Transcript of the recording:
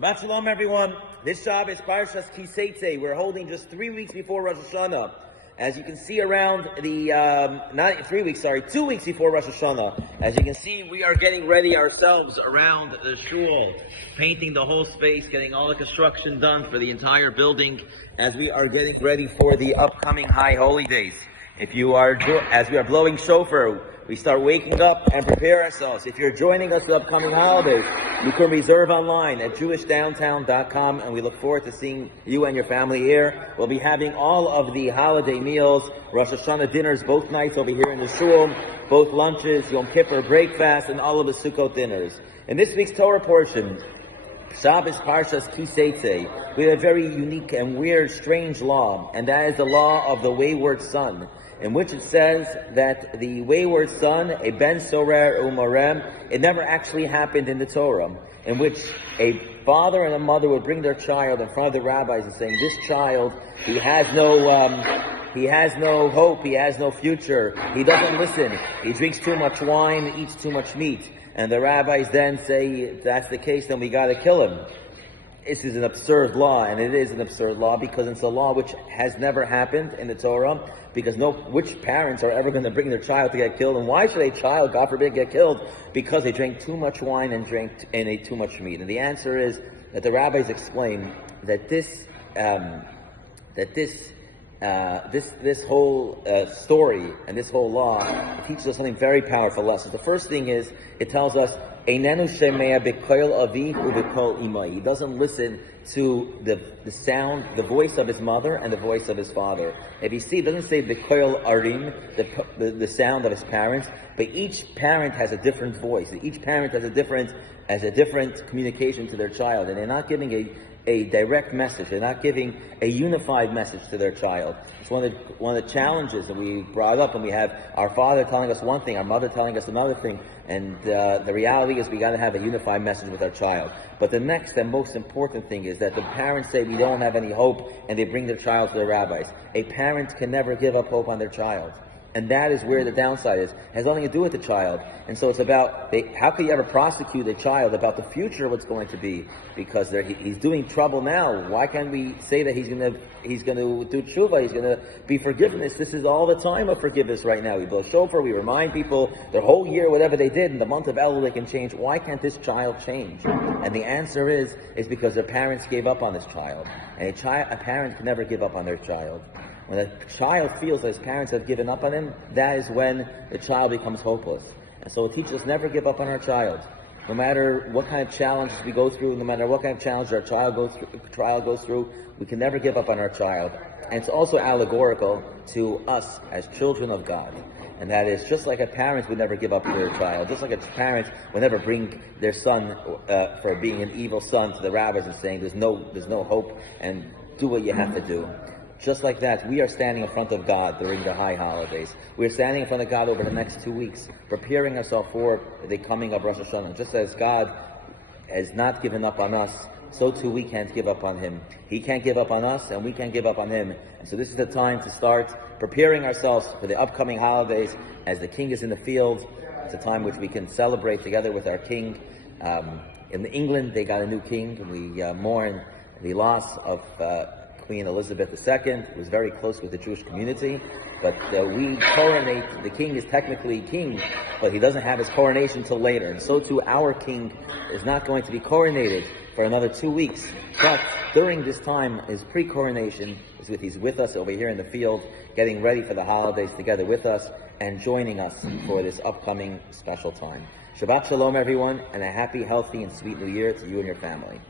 Shabbat Shalom, everyone. This Shabbat is Parshat Teitzei. We're holding just 3 weeks before Rosh Hashanah. As you can see around the, 2 weeks before Rosh Hashanah. As you can see, we are getting ready ourselves around the shul, painting the whole space, getting all the construction done for the entire building, as we are getting ready for the upcoming high holy days. As we are blowing shofar, we start waking up and prepare ourselves. If you're joining us for the upcoming holidays, you can reserve online at jewishdowntown.com, and we look forward to seeing you and your family here. We'll be having all of the holiday meals, Rosh Hashanah dinners both nights over here in the shul, both lunches, Yom Kippur breakfast, and all of the Sukkot dinners. In this week's Torah portion, Shabbos Parshat Teitzei, we have a very unique and weird, strange law, and that is the law of the wayward son, in which it says that the wayward son, a ben sorer umarem, it never actually happened in the Torah, in which a father and a mother would bring their child in front of the rabbis and saying, this child, he has no hope, he has no future, he doesn't listen, he drinks too much wine, eats too much meat. And the rabbis then say, if that's the case, then we got to kill him. This is an absurd law, and it is an absurd law because it's a law which has never happened in the Torah, because which parents are ever going to bring their child to get killed? And why should a child, God forbid, get killed? Because they drank too much wine and ate too much meat. And the answer is that the rabbis explain that this whole story and this whole law teaches us something very powerful lesson. The first thing is, it tells us, Einenu shemea b'koil aviv u'b'kol imai. He doesn't listen to the sound, the voice of his mother and the voice of his father. If you see, it doesn't say b'koil arim, the sound of his parents, but each parent has a different voice. Each parent has a different communication to their child, and they're not giving a direct message. They're not giving a unified message to their child. It's one of the challenges that we brought up, and we have our father telling us one thing, our mother telling us another thing, and the reality is we got to have a unified message with our child. But the next and most important thing is that the parents say we don't have any hope, and they bring their child to the rabbis. A parent can never give up hope on their child. And that is where the downside is. It has nothing to do with the child. And so it's about, how can you ever prosecute a child about the future of what's going to be? Because he's doing trouble now. Why can't we say that he's going to do tshuva, he's going to be forgiveness? This is all the time of forgiveness right now. We blow shofar, we remind people their whole year, whatever they did, in the month of Elul they can change. Why can't this child change? And the answer is because their parents gave up on this child. And a parent can never give up on their child. When a child feels that his parents have given up on him, that is when the child becomes hopeless. And so it teaches us never give up on our child. No matter what kind of challenges we go through, no matter what kind of challenge our trial goes through, we can never give up on our child. And it's also allegorical to us as children of God. And that is, just like a parent would never give up to their child, just like a parent would never bring their son for being an evil son to the rabbis and saying there's no hope and do what you have to do. Just like that, we are standing in front of God during the high holidays. We are standing in front of God over the next 2 weeks, preparing ourselves for the coming of Rosh Hashanah. Just as God has not given up on us, so too we can't give up on Him. He can't give up on us, and we can't give up on Him. And so this is the time to start preparing ourselves for the upcoming holidays as the King is in the field. It's a time which we can celebrate together with our King. In England, they got a new king, and we mourn the loss of Queen Elizabeth II, who was very close with the Jewish community, but we coronate, the king is technically king, but he doesn't have his coronation till later, and so too our king is not going to be coronated for another 2 weeks, but during this time, his pre-coronation he's with us over here in the field, getting ready for the holidays together with us, and joining us for this upcoming special time. Shabbat Shalom, everyone, and a happy, healthy, and sweet New Year to you and your family.